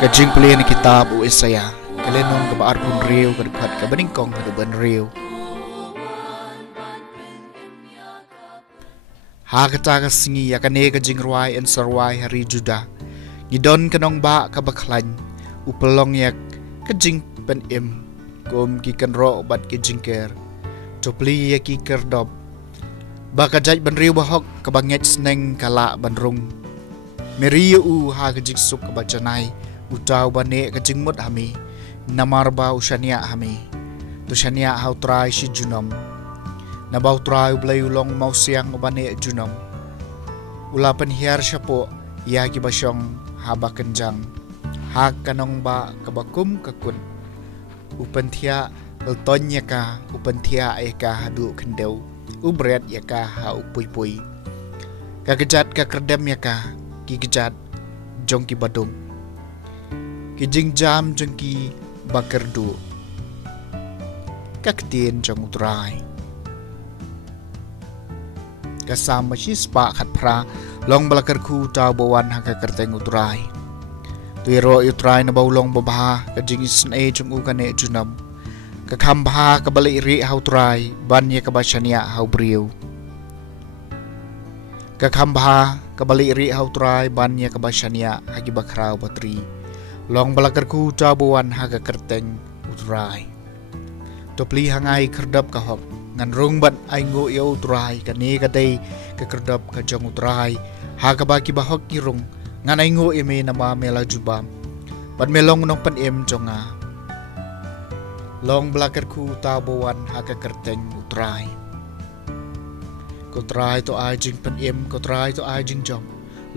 Kajing puli ni kitab u Isaya kalenong kabaar pun riu kadpat kabaningkong kaduban riu ha kata kasingi yakane kajing ruai en sarwai hari Juda ngidon kanong ba kabaklan upelong yak kajing pen im gom ki kanro bat kajing ker topli yaki kerdob ba kajaj ban riu bahok kabanget sneng kala banrung meriu u ha kajing suk kabacanai utau bane kajing mut hami namarba usania hami tushania hau trai si junom nabau trai blai ulong mau siang bane junom ulapan hiar syapo ya ki basyong haba kenjang hak kanong ba kabakum kakun upentia eltonya ka upentia eka hadu kendeu ubret ya ka ha upui-pui kagejat ka kerdem ya ka ki gejat jong ki badung kijing jam jengki bakerdu kaktin jong utrai kasam masis pa khat pra long balakar khu taw bawan haka kerteng utrai tuiro utrai na bawlong babha kajing isn e jong ukane junam kakham bha kabali ri hau trai banye kabashania hau briu kakham bha kabali ri hau trai banye kabashania hagi bakrau batri long balakarku cabuan haga kerteng utrai topli hangai kerdap kahok ngan rungbat aingo ya utrai kani kadai ke kerdap ka jong utrai haga baki bahok kirung ngan aingo eme nama mela jubam ban melong nong pan em jonga long balakarku tabuan haga kerteng utrai kotrai to ajing pan em kotrai to ajing jong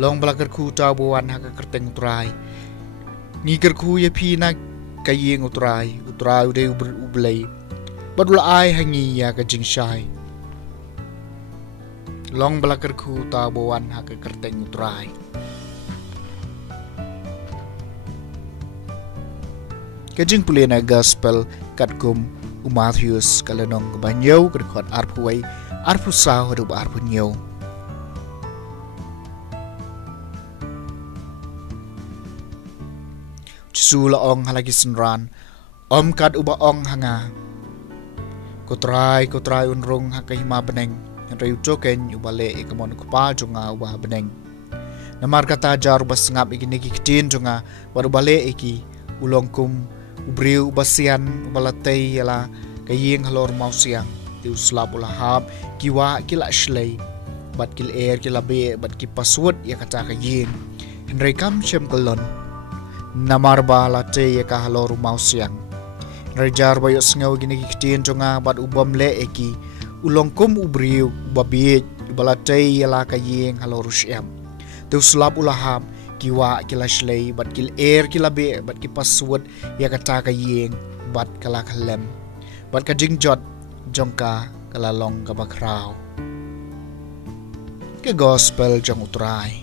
long balakarku tabuan haga kerteng utrai Ngikerku ya pina kayeng utrai uday ublay badul ay hangi ya kajing syai long balakerku tabuan haka kerteng utrai kajing pulina gospel katkum Matthews kalenong kebanyaw kedekot arpuay arpusaw hadu arpunyaw Sula ong halagi senran om kad uba ong hanga kotrai unrung hakahima beneng rayu joken ubale ikamon kupa jonga uba beneng namar kata jar basngap ikini kitin jonga baru bale iki ulongkum ubriu basian ubalatei yala kayeng halor mausiang tiu slap ulahab kiwa kila shlei bat kil air kila be bat ki password ya kata kayeng henry kam shem kolon namarba late ya ka halor mausiang rejar bayo sngaw gini kitin jonga bat ubam le eki ulongkum ubriu babiet balate yala kayeng halor syam tu slap ulaham kiwa kila shlei bat kil air kila be bat ki password ya kata kayeng bat kala kalem bat ka jingjot jongka kala long ka bakraw ke gospel jong utrai